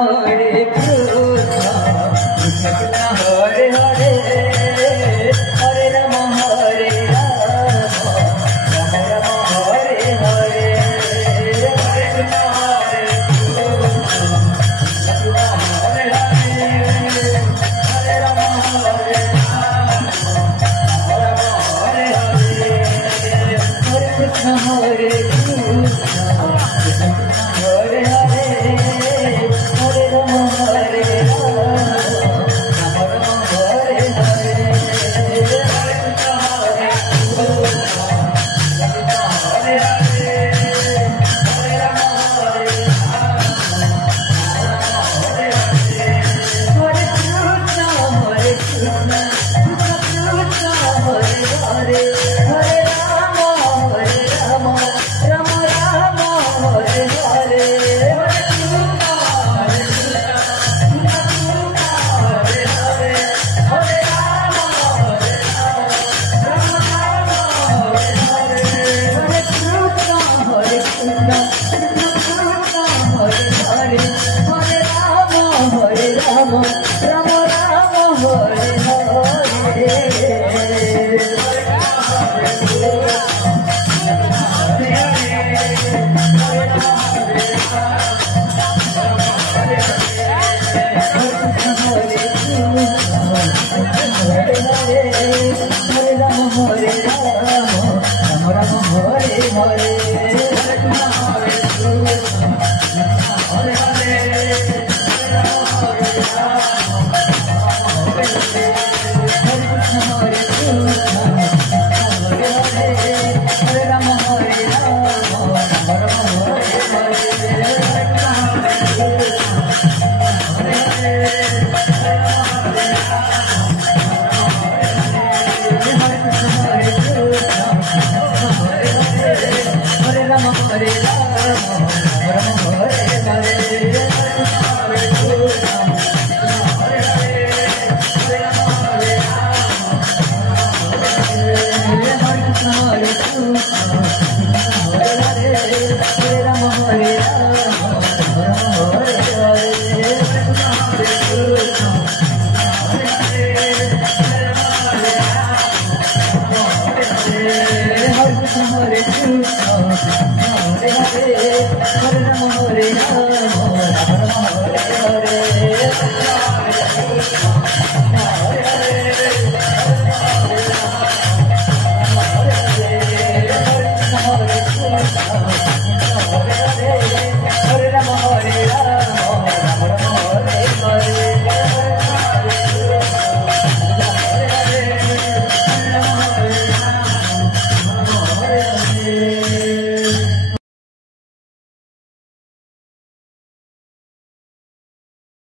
Hare Krishna, Krishna Krishna Hare Hare, Hare Rama Hare Rama, Rama Rama Hare Hare, Hare Krishna Hare Krishna, Krishna Hare Hare, Hare Rama Hare Krishna Hare Krishna, Krishna Hare Hare, Hare Rama Hare Rama, Rama Rama Hare Hare, Hare Krishna Hare Krishna, Krishna Hare Hare, Hare Rama Hare Rama, Rama Hare Hare, Hare Krishna Hare Krishna, Krishna Krishna Hare Hare, Hare Rama Hare Rama, Rama Rama Hare Hare, Hare Krishna Hare Krishna, Krishna Krishna Hare Hare, Hare Rama Hare Rama, Rama Rama Hare Hare, Hare Krishna Hare Krishna, Krishna Krishna Hare Hare, Hare Rama Hare Rama, Rama Rama Hare Hare